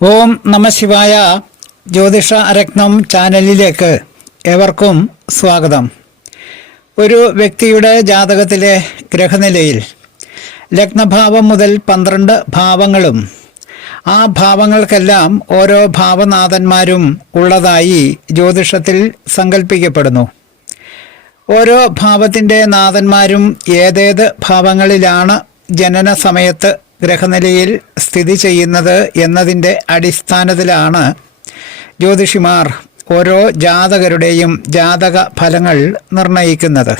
ഓം നമശിവായ ജ്യോതിഷ രത്നം ചാനലിലേക്ക് ഏവർക്കും സ്വാഗതം. ഒരു വ്യക്തിയുടെ ജാതകത്തിലെ ഗ്രഹനിലയിൽ ലഗ്നഭാവം മുതൽ പന്ത്രണ്ട് ഭാവങ്ങളും ആ ഭാവങ്ങൾക്കെല്ലാം ഓരോ ഭാവനാഥന്മാരും ഉള്ളതായി ജ്യോതിഷത്തിൽ സങ്കല്പിക്കപ്പെടുന്നു ഓരോ ഭാവത്തിന്റെ നാഥന്മാരും ഏതേത് ഭാവങ്ങളിലാണ് ജനന സമയത്ത് ഗ്രഹനിലയിൽ സ്ഥിതി ചെയ്യുന്നത് എന്നതിന്റെ അടിസ്ഥാനത്തിലാണ്. ജ്യോതിഷിമാർ ഓരോ ജാതകരുടെയും ജാതക ഫലങ്ങൾ നിർണയിക്കുന്നത്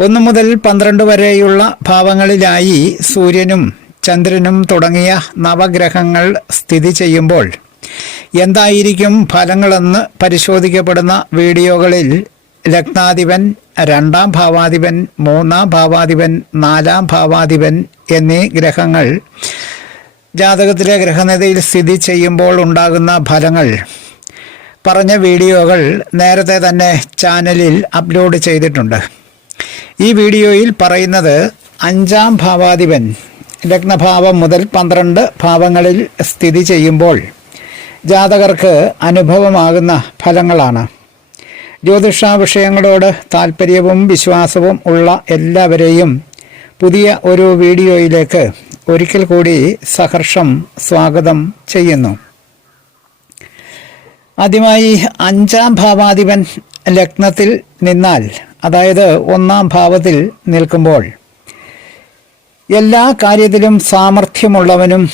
ഒന്ന് മുതൽ പന്ത്രണ്ട് വരെയുള്ള ഭാവങ്ങളിലായി സൂര്യനും ചന്ദ്രനും തുടങ്ങിയ നവഗ്രഹങ്ങൾ സ്ഥിതി ചെയ്യുമ്പോൾ എന്തായിരിക്കും ഫലങ്ങളെന്ന് പരിശോധിക്കപ്പെടുന്ന വീഡിയോകളിൽ ലഗ്നാധിപൻ രണ്ടാം ഭാവാധിപൻ മൂന്നാം ഭാവാധിപൻ നാലാം ഭാവാധിപൻ എന്നീ ഗ്രഹങ്ങൾ ജാതകത്തിലെ ഗ്രഹനിധിയിൽ സ്ഥിതി ചെയ്യുമ്പോൾ ഉണ്ടാകുന്ന ഫലങ്ങൾ. പറഞ്ഞ വീഡിയോകൾ നേരത്തെ തന്നെ ചാനലിൽ അപ്ലോഡ് ചെയ്തിട്ടുണ്ട്. ഈ വീഡിയോയിൽ പറയുന്നത് അഞ്ചാം ഭാവാധിപൻ ലഗ്നഭാവം മുതൽ പന്ത്രണ്ട് ഭാവങ്ങളിൽ സ്ഥിതി ചെയ്യുമ്പോൾ ജാതകർക്ക് അനുഭവമാകുന്ന ഫലങ്ങളാണ്. ജ്യോതിഷ വിഷയങ്ങളോട് താല്പര്യവും വിശ്വാസവും ഉള്ള എല്ലാവരെയും പുതിയ ഒരു വീഡിയോയിലേക്ക് ഒരിക്കൽ കൂടി സഹർഷം സ്വാഗതം ചെയ്യുന്നു. ആദ്യമായി അഞ്ചാം ഭാവാധിപൻ ലഗ്നത്തിൽ നിന്നാൽ അതായത് ഒന്നാം ഭാവത്തിൽ നിൽക്കുമ്പോൾ എല്ലാ കാര്യത്തിലും സാമർഥ്യമുള്ളവനും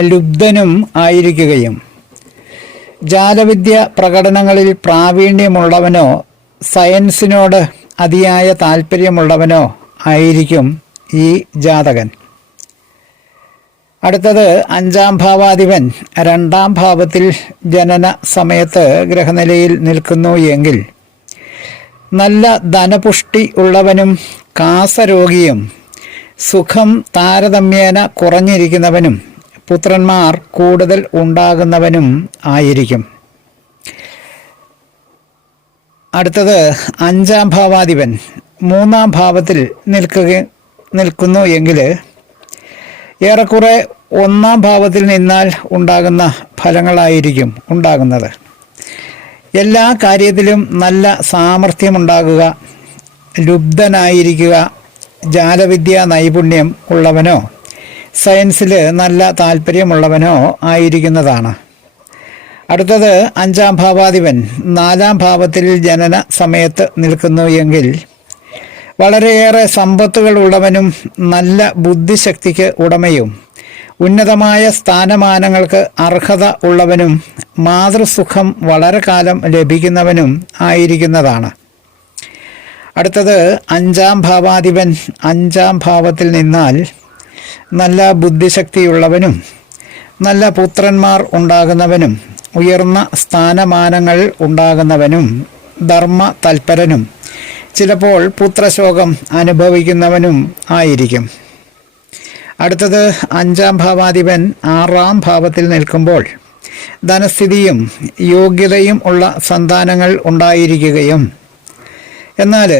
ലുബ്ധനും ആയിരിക്കുകയും ജാലവിദ്യ പ്രകടനങ്ങളിൽ പ്രാവീണ്യമുള്ളവനോ സയൻസിനോട് അതിയായ താല്പര്യമുള്ളവനോ ആയിരിക്കും ഈ ജാതകൻ. അടുത്തത് അഞ്ചാം ഭാവാധിപൻ. രണ്ടാം ഭാവത്തിൽ ജനന സമയത്ത് ഗ്രഹനിലയിൽ നിൽക്കുന്നു എങ്കിൽ നല്ല ധനപുഷ്ടി ഉള്ളവനും കാസരോഗിയും സുഖം താരതമ്യേന കുറഞ്ഞിരിക്കുന്നവനും പുത്രന്മാർ കൂടുതൽ ഉണ്ടാകുന്നവനും ആയിരിക്കും. അടുത്തത് അഞ്ചാം ഭാവാധിപൻ. മൂന്നാം ഭാവത്തിൽ നിൽക്കുക നിൽക്കുന്നു എങ്കിൽ ഏറെക്കുറെ ഒന്നാം ഭാവത്തിൽ നിന്നാൽ ഉണ്ടാകുന്ന ഫലങ്ങളായിരിക്കും ഉണ്ടാകുന്നത്. എല്ലാ കാര്യത്തിലും നല്ല സാമർഥ്യമുണ്ടാകുക ലുബ്ധനായിരിക്കുക ജാലവിദ്യ നൈപുണ്യം ഉള്ളവനോ സയൻസിൽ നല്ല താല്പര്യമുള്ളവനോ ആയിരിക്കുന്നതാണ്. അടുത്തത് അഞ്ചാം ഭാവാധിപൻ. നാലാം ഭാവത്തിൽ ജനന സമയത്ത് നിൽക്കുന്നു എങ്കിൽ വളരെയേറെ സമ്പത്തുകൾ ഉള്ളവനും നല്ല ബുദ്ധിശക്തിക്ക് ഉടമയും ഉന്നതമായ സ്ഥാനമാനങ്ങൾക്ക് അർഹത ഉള്ളവനും മാതൃസുഖം വളരെ കാലം ലഭിക്കുന്നവനും ആയിരിക്കുന്നതാണ്. അടുത്തത് അഞ്ചാം ഭാവാധിപൻ. അഞ്ചാം ഭാവത്തിൽ നിന്നാൽ നല്ല ബുദ്ധിശക്തിയുള്ളവനും നല്ല പുത്രന്മാർ ഉണ്ടാകുന്നവനും ഉയർന്ന സ്ഥാനമാനങ്ങൾ ഉണ്ടാകുന്നവനും ധർമ്മ തൽപരനും ചിലപ്പോൾ പുത്രശോകം അനുഭവിക്കുന്നവനും ആയിരിക്കും. അടുത്തത് അഞ്ചാം ഭാവാധിപൻ ആറാം ഭാവത്തിൽ നിൽക്കുമ്പോൾ ധനസ്ഥിതിയും യോഗ്യതയും ഉള്ള സന്താനങ്ങൾ ഉണ്ടായിരിക്കുകയും. എന്നാൽ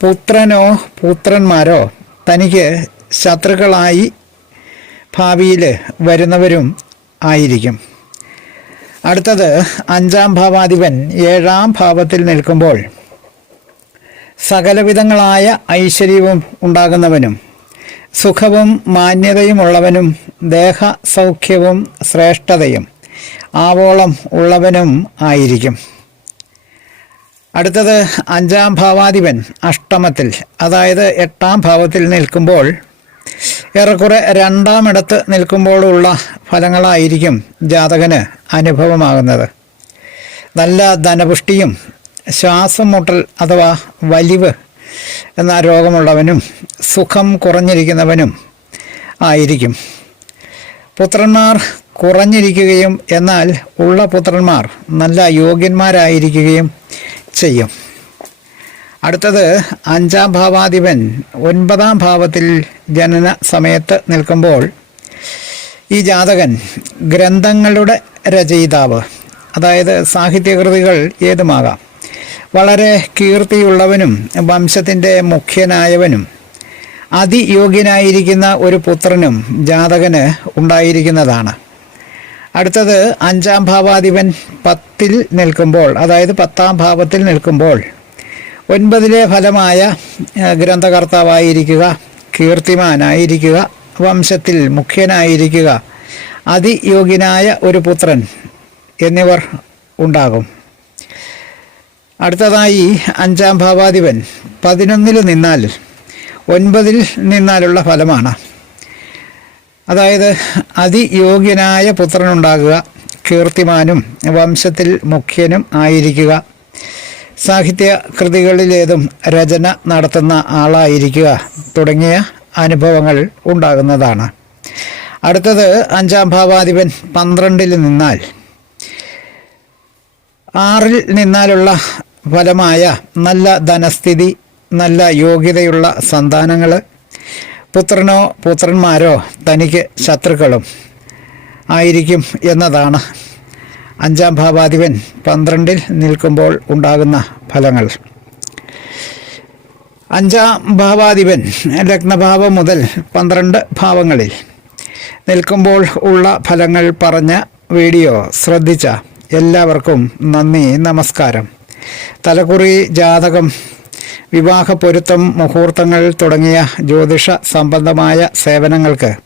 പുത്രനോ പുത്രന്മാരോ തനിക്ക് ശത്രുക്കളായി ഭാവിയിൽ വരുന്നവരും ആയിരിക്കും. അടുത്തത് അഞ്ചാം ഭാവാധിപൻ ഏഴാം ഭാവത്തിൽ നിൽക്കുമ്പോൾ സകലവിധങ്ങളായ ഐശ്വര്യവും ഉണ്ടാകുന്നവനും സുഖവും മാന്യതയുമുള്ളവനും ദേഹ സൗഖ്യവും ശ്രേഷ്ഠതയും ആവോളം ഉള്ളവനും ആയിരിക്കും. അടുത്തത് അഞ്ചാം ഭാവാധിപൻ അഷ്ടമത്തിൽ അതായത് എട്ടാം ഭാവത്തിൽ നിൽക്കുമ്പോൾ ഏറെക്കുറെ രണ്ടാമിടത്ത് നിൽക്കുമ്പോഴുള്ള ഫലങ്ങളായിരിക്കും ജാതകന് അനുഭവമാകുന്നത്. നല്ല ധനപുഷ്ടിയും ശ്വാസം മുട്ടൽ അഥവാ വലിവ് എന്ന രോഗമുള്ളവനും സുഖം കുറഞ്ഞിരിക്കുന്നവനും ആയിരിക്കും. പുത്രന്മാർ കുറഞ്ഞിരിക്കുകയും എന്നാൽ ഉള്ള പുത്രന്മാർ നല്ല യോഗ്യന്മാരായിരിക്കുകയും ചെയ്യും. അടുത്തത് അഞ്ചാം ഭാവാധിപൻ ഒൻപതാം ഭാവത്തിൽ ജനന സമയത്ത് നിൽക്കുമ്പോൾ ഈ ജാതകൻ ഗ്രന്ഥങ്ങളുടെ രചയിതാവ് അതായത് സാഹിത്യകൃതികൾ ഏതുമാകാം? വളരെ കീർത്തിയുള്ളവനും വംശത്തിന്റെ മുഖ്യനായവനും അതിയോഗ്യനായിരിക്കുന്ന ഒരു പുത്രനും ജാതകന് ഉണ്ടായിരിക്കുന്നതാണ്. അടുത്തത് അഞ്ചാം ഭാവാധിപൻ പത്തിൽ നിൽക്കുമ്പോൾ അതായത് പത്താം ഭാവത്തിൽ നിൽക്കുമ്പോൾ ഒൻപതിലെ ഫലമായ ഗ്രന്ഥകർത്താവായിരിക്കുക കീർത്തിമാനായിരിക്കുക വംശത്തിൽ മുഖ്യനായിരിക്കുക അതിയോഗ്യനായ ഒരു പുത്രൻ എന്നിവർ ഉണ്ടാകും. അടുത്തതായി അഞ്ചാം ഭാവാധിപൻ പതിനൊന്നിൽ നിന്നാൽ ഒൻപതിൽ നിന്നാലുള്ള ഫലമാണ്. അതായത് അതിയോഗ്യനായ പുത്രനുണ്ടാകുക കീർത്തിമാനും വംശത്തിൽ മുഖ്യനും ആയിരിക്കുക സാഹിത്യ കൃതികളിലേതും രചന നടത്തുന്ന ആളായിരിക്കുക തുടങ്ങിയ അനുഭവങ്ങൾ ഉണ്ടാകുന്നതാണ്. അടുത്തത് അഞ്ചാം ഭാവാധിപൻ പന്ത്രണ്ടിൽ നിന്നാൽ. ആറിൽ നിന്നാലുള്ള ഫലമായ നല്ല ധനസ്ഥിതി നല്ല യോഗ്യതയുള്ള സന്താനങ്ങൾ പുത്രനോ പുത്രന്മാരോ തനിക്ക് ശത്രുക്കളും ആയിരിക്കും എന്നതാണ് അഞ്ചാം ഭാവാധിപൻ പന്ത്രണ്ടിൽ നിൽക്കുമ്പോൾ ഉണ്ടാകുന്ന ഫലങ്ങൾ. അഞ്ചാം ഭാവാധിപൻ ലഗ്നഭാവം മുതൽ പന്ത്രണ്ട് ഭാവങ്ങളിൽ നിൽക്കുമ്പോൾ ഉള്ള ഫലങ്ങൾ പറഞ്ഞ വീഡിയോ ശ്രദ്ധിച്ച എല്ലാവർക്കും നന്ദി നമസ്കാരം. തലക്കുറി ജാതകം വിവാഹ പൊരുത്തം മുഹൂർത്തങ്ങൾ തുടങ്ങിയ ജ്യോതിഷ സംബന്ധമായ സേവനങ്ങൾക്ക്